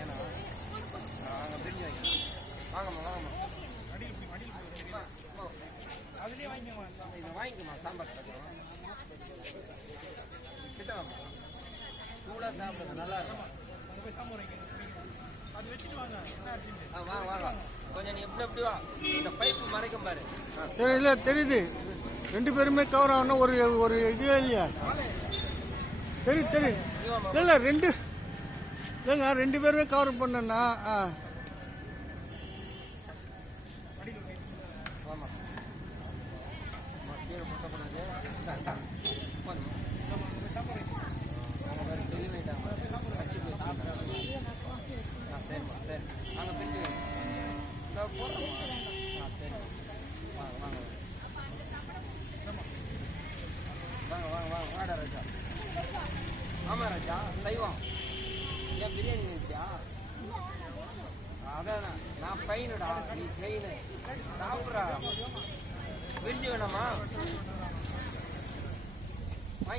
ஏன்னா நாங்கள் பிரிஞ்சு வாங்கம்மா வாங்கம்மா அதுலேயே வாங்கிக்கோமா இதை வாங்கிக்கோமா சாம்பார் சாப்பிடுவோம் கிட்ட வாங்க சூடாக சாப்பிடுங்க நல்லா இருக்கும் போய் சாம்பார் வாங்கிக்கணும் அது வச்சுட்டு வாங்க வாங்க வாங்க கொஞ்சம் நீ எப்படி வா இந்த பைப்பு மறைக்கும் பாரு தெரியல தெரியுது ரெண்டு பேருமே கவர் ஆகணும் ஒரு இதுவே இல்லையா தெரியுது இல்லை ரெண்டு இல்லைங்க ரெண்டு பேருமே கவர் பண்ணா சரிம்மா சரி நாங்கள் பிரிஞ்சு போடுறோம் சரி வாங்க வாங்க வாங்க வாடா ராஜா ஆமாம் ராஜா சைவம் ஏன் பிரியாணி நினைச்சியா அதான் நான் பையனுடா நீ செயின் சாப்பிட்றா பிரிஞ்சு வேணாமா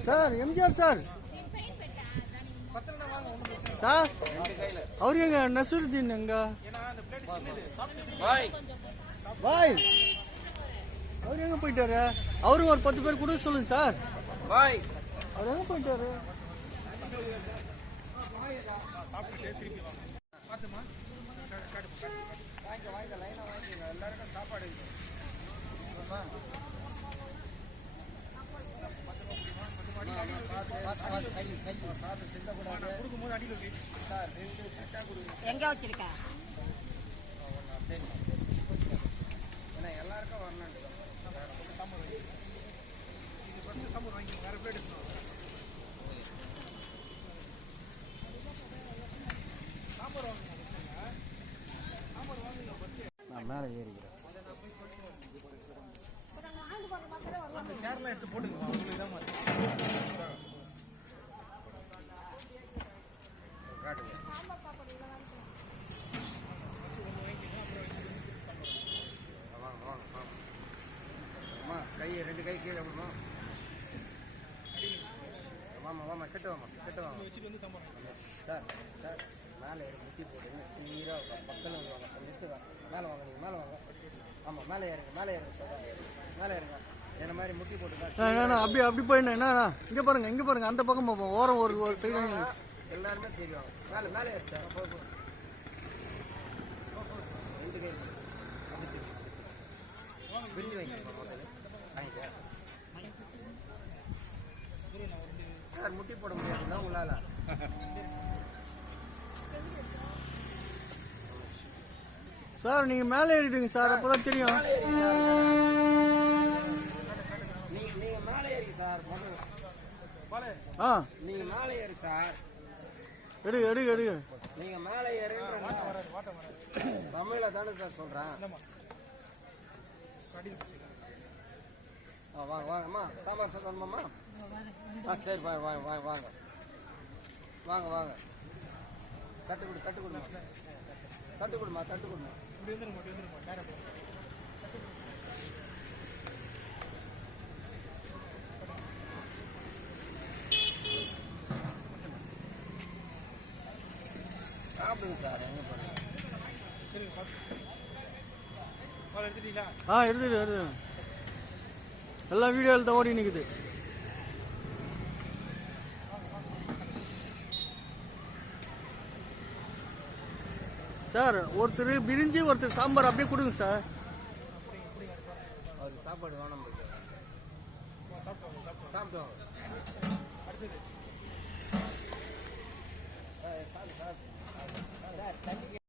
சார் எம்ஜிஆர் சார் சார் அவரு எங்க நசுருதீன் எங்க பாய் அவரு எங்க போயிட்டாரு அவரும் ஒரு 10 பேர் கூட சொல்லுங்க சார் பாய் அவர் எங்க போயிட்டாரு எல்லாருக்கும் சாப்பாடு எங்க வச்சிருக்க ஏன்னா எல்லாருக்கும் வரணும் சாம்பார் வாங்கி வேற பிளேட் சாம்பார் வாங்க நான் மேலே ஏறிக்கிறேன் சேர்லாம் எடுத்து போட்டுக்கோங்க உங்களுக்கு தான் மாதிரி அம்மா கையை 2 கை கீழே விடணும் வாமா கிட்ட வாமா வச்சுட்டு வந்து சாம்பார் சார் சார் மேலே முட்டி போடுங்க நீராக பக்கம் வாங்க நிறுத்துங்க மேலே வாங்க நீங்கள் மேலே வாங்க ஆமாம் மேலே ஏறுங்க மேலே ஏறுங்க என்ன மாதிரி முட்டி போட்டுதான் அப்படி போயிடணும் என்னண்ணா இங்கே பாருங்க அந்த பக்கம் பார்ப்போம் ஓரம் ஒரு சைடு எல்லாருமே தெரியும் மேலே ஏறு சார் போகும் 2 கை பிரிஞ்சு வாங்கிக்க சார் முட்டி போட முடியாதுல்ல உங்களால் சார் நீங்கள் மேலே ஏறிடுங்க சார் அப்போதான் தெரியும் நீங்கள் மேலே ஏறி சார் நீங்கள் மேலே ஏறி சார் எடு நீங்கள் மேலே ஏறி தமிழில் தானே சார் சொல்கிறேன் வாங்கம்மா சாம்பார் சாப்பிடணுமாம்மா சரி வாங்க தட்டு கொடுமா சாப்பிடுங்க சார் எங்க எடுத்துட்டு எல்லாம் வீடியோ தான் ஓடி நிற்குது சார் ஒருத்தர் பிரிஞ்சு ஒருத்தர் சாம்பார் அப்படியே கொடுங்க சார் அவருக்கு சாப்பாடு வேணும் சாப்பிட்டு அடுத்தது